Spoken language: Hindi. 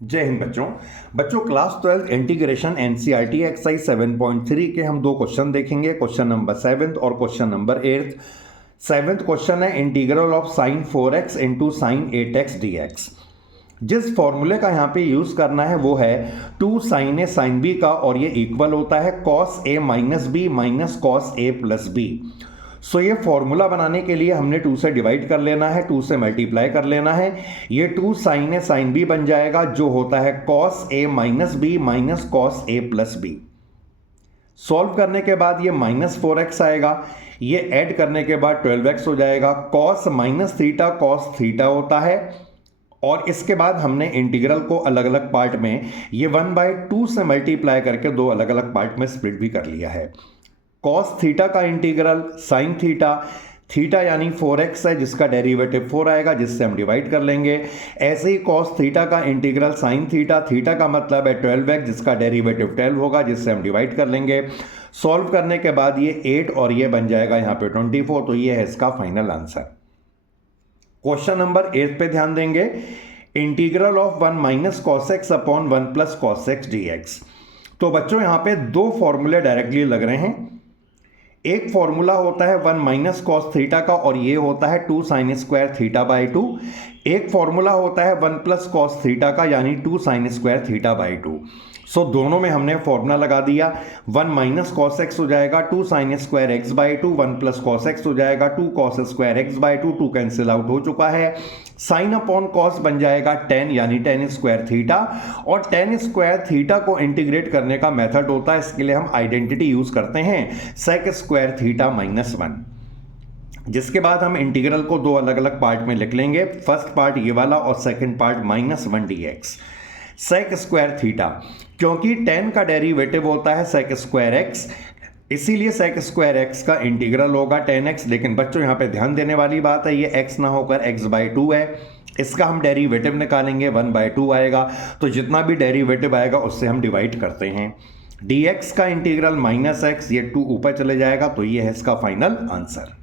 जय हिंद बच्चों क्लास 12 इंटीग्रेशन एनसीईआरटी एक्सरसाइज 7.3 के हम दो क्वेश्चन देखेंगे। क्वेश्चन नंबर 7 और क्वेश्चन नंबर 8। 7th क्वेश्चन है integral of sine 4x into sine 8x dx। जिस फॉर्मूले का यहाँ पे यूज करना है वो है 2 साइन ए साइन बी का, और ये इक्वल होता है cos A minus B minus cos A plus B. सो ये फॉर्मूला बनाने के लिए हमने 2 से डिवाइड कर लेना है, 2 से मल्टीप्लाई कर लेना है। ये 2 साइन ए साइन बी बन जाएगा जो होता है cos A minus B minus cos A plus B. Solve करने के बाद ये माइनस 4x आएगा, ये ऐड करने के बाद 12x हो जाएगा। Cos minus theta cos theta होता है, और इसके बाद हमने इंटीग्रल को अलग अलग पार्ट में ये 1/2 से मल्टीप्लाई करके दो अलग अलग पार्ट में स्प्लिट भी कर लिया है। कॉस थीटा का इंटीग्रल साइन थीटा, थीटा यानी 4x है जिसका डेरिवेटिव 4 आएगा जिससे हम डिवाइड कर लेंगे। ऐसे ही कॉस थीटा का इंटीग्रल साइन थीटा, थीटा का मतलब है 12x जिसका डेरिवेटिव 12 होगा जिससे हम डिवाइड कर लेंगे। सॉल्व करने के बाद ये 8 और ये बन जाएगा यहाँ पे 24, तो ये है इसका फाइनल आंसर। क्वेश्चन नंबर 8 पे ध्यान देंगे। Integral of 1 minus cos x upon 1 plus cos x dx। तो बच्चों यहाँ पे दो फॉर्मूले डायरेक्टली लग रहे हैं। एक फॉर्मूला होता है 1 माइनस कॉस थीटा का, और ये होता है 2 साइन स्क्वायर थीटा बाई 2। एक फॉर्मूला होता है 1 प्लस कॉस थीटा का यानी 2 साइन स्क्वायर थीटा बाई 2। सो दोनों में हमने फॉर्मूला लगा दिया। 1 माइनस कॉस एक्स हो जाएगा 2 sine square x by 2, 1 plus cos x हो जाएगा 2 cos square x by 2, 2 cancel out हो चुका है। साइन अपॉन कॉस बन जाएगा 10 यानी 10 स्क्वायर थीटा, और 10 स्क्वायर थीटा को इंटीग्रेट करने का मेथड होता है, इसके लिए हम आइडेंटिटी यूज करते हैं सेक स्क्वायर थीटा माइनस 1। जिसके बाद हम इंटीग्रल को दो अलग अलग पार्ट में लिख लेंगे। फर्स्ट पार्ट ये वाला और second part minus 1 dx। Sec square theta, क्योंकि 10 का डेरिवेटिव होता है सेक स्क्वायर एक्स, इसीलिए सेक स्क्वायर एक्स का इंटीग्रल होगा 10x। लेकिन बच्चों यहाँ पे ध्यान देने वाली बात है, ये x ना होकर x बाई 2 है। इसका हम डेरिवेटिव निकालेंगे 1/2 आएगा, तो जितना भी डेरिवेटिव आएगा उससे हम डिवाइड करते हैं। dx का इंटीग्रल माइनस x, ये 2 ऊपर चले जाएगा, तो ये है इसका फाइनल आंसर।